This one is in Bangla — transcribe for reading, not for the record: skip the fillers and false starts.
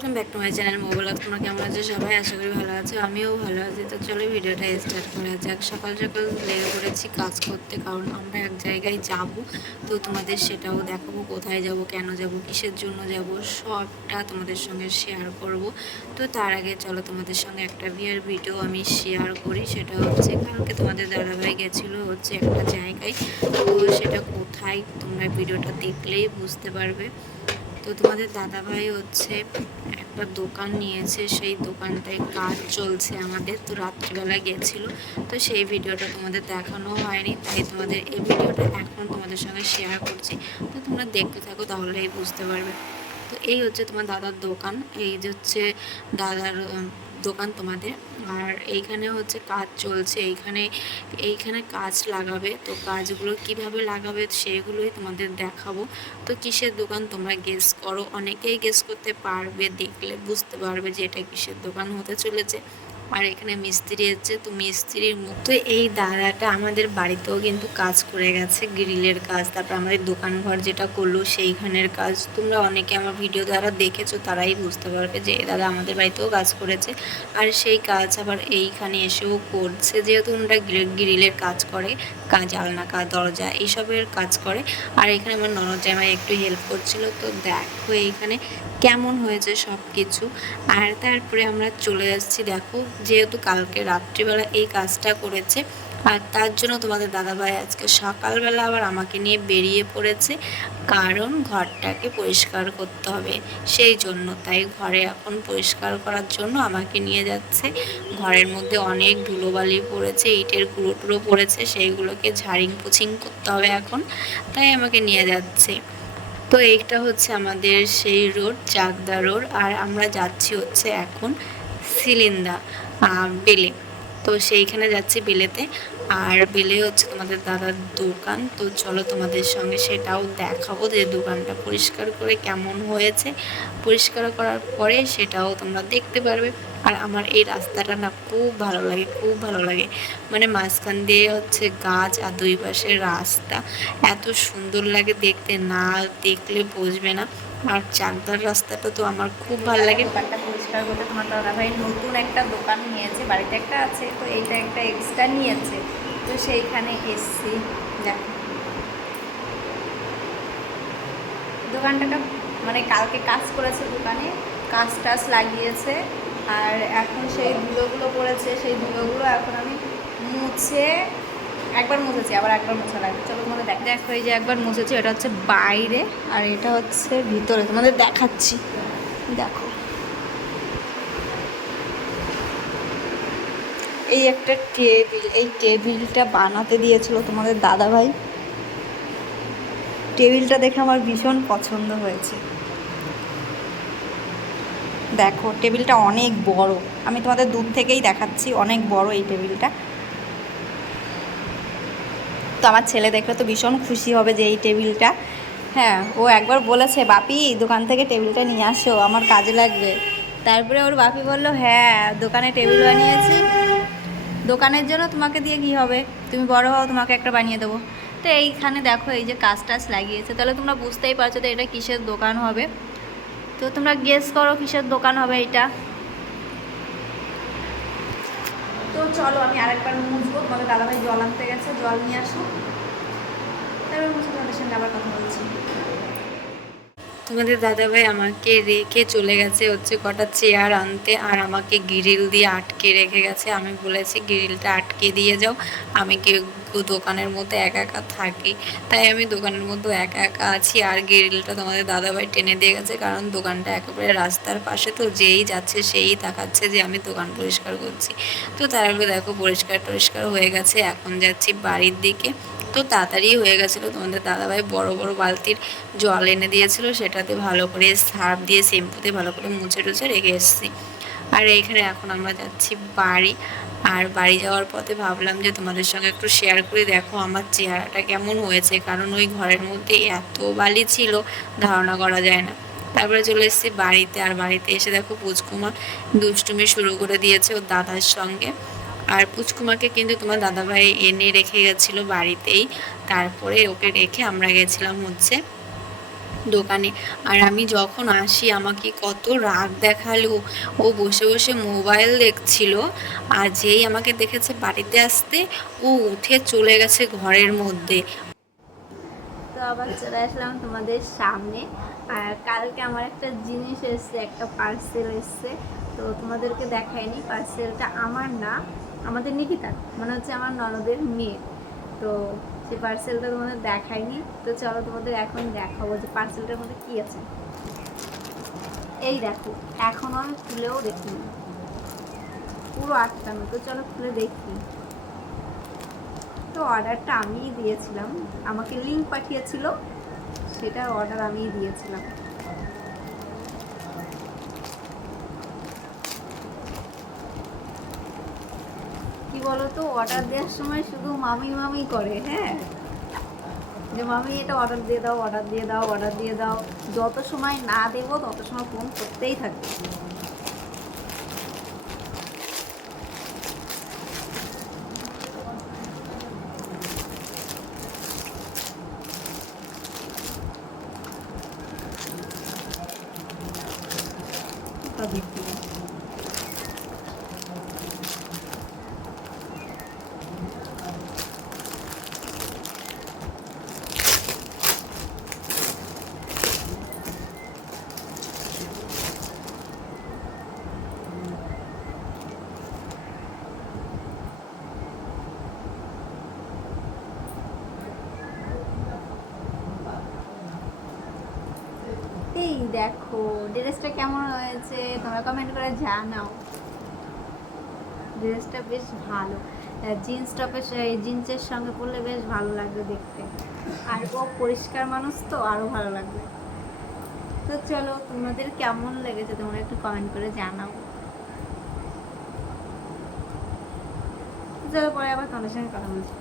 Welcome back to my channel mobile. তোমরা কেমন আছো সবাই? আশা করি ভালো আছো, আমিও ভালো আছি। তো চলো ভিডিওটা স্টার্ট করা যাক। সকাল সকাল লেগে পড়েছি কাজ করতে, কারণ আমরা এক জায়গায় যাব। তো তোমাদের সেটাও দেখাবো, কোথায় যাব, কেন যাব, কিসের জন্য যাব, সবটা তোমাদের সঙ্গে শেয়ার করব। তো তার আগে চলো তোমাদের সঙ্গে একটা বিয়ের ভিডিও আমি শেয়ার করি। সেটা হচ্ছে কালকে তোমাদের দাদাভাই গেছিলো হচ্ছে একটা জায়গায়। তো সেটা কোথায় তোমরা ভিডিওটা দেখলেই বুঝতে পারবে। তো তোমাদের দাদাভাই হচ্ছে একটা দোকান নিয়েছে, সেই দোকানটায় কাজ চলছে আমাদের। তো রাত্রিবেলা গেছিলো, তো সেই ভিডিওটা তোমাদের দেখানো হয়নি, তাই তোমাদের এই ভিডিওটা এখন তোমাদের সঙ্গে শেয়ার করছি। তো তোমরা দেখতে থাকো, তাহলেই বুঝতে পারবে। তো এই হচ্ছে তোমার দাদার দোকান, এই যে হচ্ছে দাদার দোকান তোমাদের। আর এইখানে হচ্ছে কাজ চলছে, এইখানে কাজ লাগাবে। তো কাজগুলো কিভাবে লাগাবে সেগুলোই তোমাদের দেখাবো। তো কিসের দোকান তোমরা গেস করো, অনেকেই গেস করতে পারবে, দেখলে বুঝতে পারবে যে এটা কিসের দোকান হতে চলেছে। আর এখানে মিস্ত্রি এসেছে, তো মিস্ত্রির মুখ। তো এই দাদাটা আমাদের বাড়িতেও কিন্তু কাজ করে গেছে, গ্রিলের কাজ। তারপর আমাদের দোকান ঘর যেটা করলো সেইখানের কাজ। তোমরা অনেকে আমার ভিডিও দ্বারা দেখেছো, তারাই বুঝতে পারবে যে এই দাদা আমাদের বাড়িতেও কাজ করেছে। আর সেই কাজ আবার এইখানে এসেও করছে, যেহেতু ওনারা গ্রিলের কাজ করে, জানলা কাজ, দরজা এইসবের কাজ করে। আর এখানে আমার ননদ জামাই একটু হেল্প করছিল। তো দেখো এইখানে কেমন হয়েছে সব কিছু। আর তারপরে আমরা চলে যাচ্ছি। দেখো, যেহেতু কালকে রাত্রিবেলা এই কাজটা করেছে, আর তার জন্য তোমাদের দাদাভাই আজকে সকালবেলা আবার আমাকে নিয়ে বেরিয়ে পড়েছে, কারণ ঘরটাকে পরিষ্কার করতে হবে সেই জন্য। তাই ঘরে এখন পরিষ্কার করার জন্য আমাকে নিয়ে যাচ্ছে। ঘরের মধ্যে অনেক ধুলোবালি পড়েছে, ইটের গুঁড়ো টুড়ো পড়েছে, সেইগুলোকে ঝাড়িং পুছিং করতে হবে এখন, তাই আমাকে নিয়ে যাচ্ছে। তো এইটা হচ্ছে আমাদের সেই রোড, চাকদা রোড। আর আমরা যাচ্ছি হচ্ছে এখন সিলিন্দা, বেলে। তো সেইখানে যাচ্ছি বেলেতে। আর বেলে হচ্ছে তোমাদের দাদার দোকান। তো চলো তোমাদের সঙ্গে সেটাও দেখাবো যে দোকানটা পরিষ্কার করে কেমন হয়েছে। পরিষ্কার করার পরে সেটাও তোমরা দেখতে পারবে। আর আমার এই রাস্তাটা না খুব ভালো লাগে, খুব ভালো লাগে। মানে মাঝখান দিয়ে হচ্ছে গাছ আর দুই পাশে রাস্তা, এত সুন্দর লাগে দেখতে, না দেখলে বুঝবে না। আর চাকদার রাস্তাটা তো আমার খুব ভালো লাগে। দোকানটা পরিষ্কার করতে তোমার দাদাভাই নতুন একটা দোকান নিয়েছে, বাড়িতে একটা আছে, তো এইটা একটা এক্সট্রা নিয়েছে। তো সেইখানে এসছি। দেখো দোকানটা মানে কালকে কাজ করেছে, দোকানে কাজ টাজ লাগিয়েছে। আর এখন সেই ধুলোগুলো পড়েছে, সেই ধুলোগুলো এখন আমি মুছে, একবার মুছেছি আবার একবার মোছা লাগবে। চলো তোমাদের দেখো, এই যে একবার মুছেছি, এটা হচ্ছে বাইরে আর এটা হচ্ছে ভিতরে, তোমাদের দেখাচ্ছি। দেখো এই একটা টেবিল, এই টেবিলটা বানাতে দিয়েছিল তোমাদের দাদাভাই। টেবিলটা দেখে আমার ভীষণ পছন্দ হয়েছে। দেখো টেবিলটা অনেক বড়, আমি তোমাদের দূর থেকেই দেখাচ্ছি, অনেক বড় এই টেবিলটা। তো আমার ছেলে দেখলে তো ভীষণ খুশি হবে যে এই টেবিলটা, হ্যাঁ ও একবার বলেছে বাপি দোকান থেকে টেবিলটা নিয়ে আসো, আমার কাজে লাগবে। তারপরে ওর বাপি বলল হ্যাঁ দোকানে টেবিল বানিয়েছি, দোকানের জন্য তোমাকে দিয়ে কী হবে, তুমি বড় হও তোমাকে একটা বানিয়ে দেবো। তো এইখানে দেখো এই যে কাজ টাজ লাগিয়েছে, তাহলে তোমরা বুঝতেই পারছো তো এটা কিসের দোকান হবে। তো তোমরা গেস করো কিসের দোকান হবে এটা। তো চলো আমি আরেকবার মুছবো, তোমাদের দাদাভাই জল আনতে গেছে, জল নিয়ে আসো, তারপর মুছে তোমাদের সঙ্গে আবার কথা বলছি। তোমাদের দাদাভাই আমাকে রেখে চলে গেছে হচ্ছে কটা চেয়ার আনতে, আর আমাকে গ্রিল দিয়ে আটকে রেখে গেছে। আমি বলেছি গ্রিলটা আটকে দিয়ে যাও, আমি কি দোকানের মধ্যে একা একা থাকি, তাই আমি দোকানের মধ্যে একা একা আছি। আর গ্রিলটা তোমাদের দাদাভাই টেনে দিয়ে গেছে, কারণ দোকানটা একেবারে রাস্তার পাশে, তো যেই যাচ্ছে সেই তাকাচ্ছে যে আমি দোকান পরিষ্কার করছি। তো তারপরে দেখো পরিষ্কার টরিষ্কার হয়ে গেছে, এখন যাচ্ছি বাড়ির দিকে। তো তাড়াতাড়ি হয়ে গেছিলো, তোমাদের দাদাভাই বড় বড় বালতির জল এনে দিয়েছিল, সেটাতে ভালো করে সার্ফ দিয়ে শ্যাম্পুতে ভালো করে মুছে টুছে রেখে এসেছি। আর এইখানে এখন আমরা যাচ্ছি বাড়ি। আর বাড়ি যাওয়ার পথে ভাবলাম যে তোমাদের সঙ্গে একটু শেয়ার করে দেখো আমার চেহারাটা কেমন হয়েছে, কারণ ওই ঘরের মধ্যে এত বালি ছিল ধারণা করা যায় না। তারপরে চলে এসেছি বাড়িতে। আর বাড়িতে এসে দেখো পুচকুমা দুষ্টুমি শুরু করে দিয়েছে ওর দাদার সঙ্গে। আর পুচকুমাকে কিন্তু তোমার দাদাভাই এনে রেখে গেছিলো বাড়িতেই, তারপরে ওকে রেখে আমরা গেছিলাম হচ্ছে দোকানে। আর আমি যখন আসি আমাকে কত রাগ দেখালো, ও বসে বসে মোবাইল দেখছিল, আর যেই আমাকে দেখেছে বাড়িতে আসতে ও উঠে চলে গেছে ঘরের মধ্যে। তো আবার চলে আসলাম তোমাদের সামনে। আর কালকে আমার একটা জিনিস এসছে, একটা পার্সেল এসছে, তো তোমাদেরকে দেখাইনি। পার্সেলটা আমার না, আমাদের নিকিতার, মানে হচ্ছে আমার ননদের মেয়ে। তো সেই পার্সেলটা তোমাদের দেখাইনি, তো চলো তোমাদের এখন দেখাবো যে পার্সেলটার মধ্যে কী আছে। এই দেখো, এখনও আমি খুলেও দেখিনি, পুরো আটকানো। তো চলো খুলে দেখি। তো অর্ডারটা আমিই দিয়েছিলাম, আমাকে লিঙ্ক পাঠিয়েছিল, সেটার অর্ডার আমিই দিয়েছিলাম। কি বলতো, অর্ডার দেওয়ার সময় শুধু মামি মামি করে, হ্যাঁ, যে মামি এটা অর্ডার দিয়ে দাও, অর্ডার দিয়ে দাও, অর্ডার দিয়ে দাও। যত সময় না দেবো তত সময় ফোন করতেই থাকবে। তা দেখতে পাচ্ছি। এই দেখো, ড্রেসটা কেমন হয়েছে তোমরা কমেন্ট করে জানাও। ড্রেসটা বেশ ভালো, জিন্স টপের জিন্সের সঙ্গে পরলে বেশ ভালো লাগবে দেখতে। আর ও পরিষ্কার মানুষ, তো আরও ভালো লাগবে। তো চলো, তোমাদের কেমন লেগেছে তোমরা একটু কমেন্ট করে জানাও। চলো, পরে আবার তোমাদের সঙ্গে কথা বলছি।